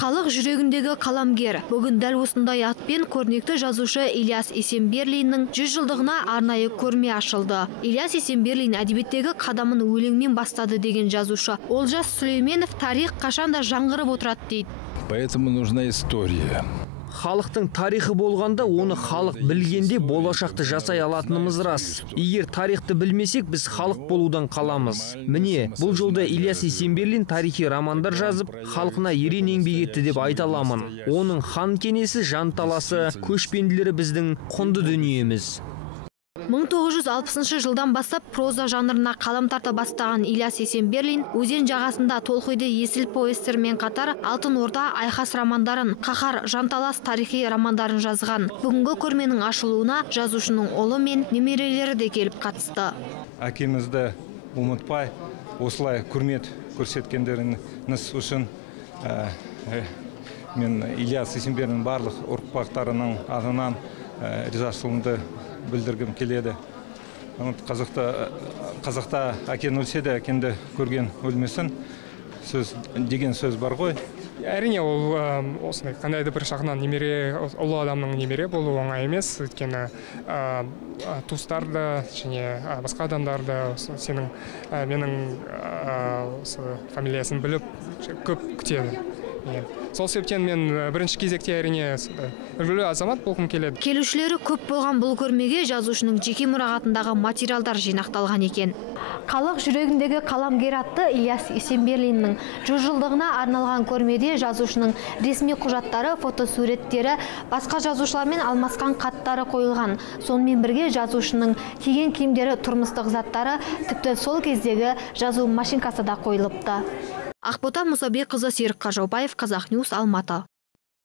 Халық жүрегіндегі қаламгер. Бүгін дәл осындай атпен көрнекті жазушы Ильяс Есенберлиннің 100 жылдығына арнайы көрме ашылды. Ильяс Есенберлин әдебиеттегі қадамын өлеңмен бастады деген жазушы Олжас Сүлейменов тарих қашанда жаңғырып отырады дейді. Поэтому нужна история. Халықтың тарихы болғанда, оны халық білгенде болашақты жасай алатынымыз рас. Егер тарихты білмесек, біз халық болудан қаламыз. Міне, бұл жолда Ильяс Есенберлин тарихи романдар жазып, халқына ерен еңбек етті деп айта аламын. Оның хан кенесі, жанталасы, көшпенділері біздің құнды дүниеміз. 1960 жылдан бастап проза жанрына қалам тарта бастаған Ильяс Есенберлин өзен жағасында толқиды есіл повестермен қатар Алтын Орда айқас романдарын, Қаһар, жанталас тарихи романдарын жазған. Бүгінгі көрменің ашылуына жазушының ұлы мен немерелері де келіп қатысты. Әкемізді ұмытпай, осылай құрмет көрсеткендеріңіз үшін мен Ильяс Есенберлин барлық ұрпақтарының атынан ризашылығымды білдіргім келеді. Қазақта әкен өлсе де әкенді көрген өлмесін деген сөз бар ғой. Әрине, ол осындай қандайды бір жағынан немере, ұлы адамның немере болу оңай емес. Өйткені туыстарды және басқа адамдарды менің фамилиясын біліп көп күтеді. Сол себептен мен бірінші кезекте әрине үлгілі азамат болғым келеді. Келушілері көп болған бұл көрмеге жазушының жеке мұрағатындағы материалдар жинақталған екен. Халық жүрегіндегі қаламгер атты Ильяс Есенберлиннің 100 жылдығына арналған көрмеде жазушының ресми құжаттары, фотосуреттері, басқа жазушылармен алмасқан хаттары қойылған. Сонымен бірге жазушының киген киімдері, тұрмыстық заттары, тіпті сол кездегі жазу машинкасы да қойылыпты. Ақбота Мұсабекқызы, Серік Қажаубаев, Қазақ Ньюс, Алматы.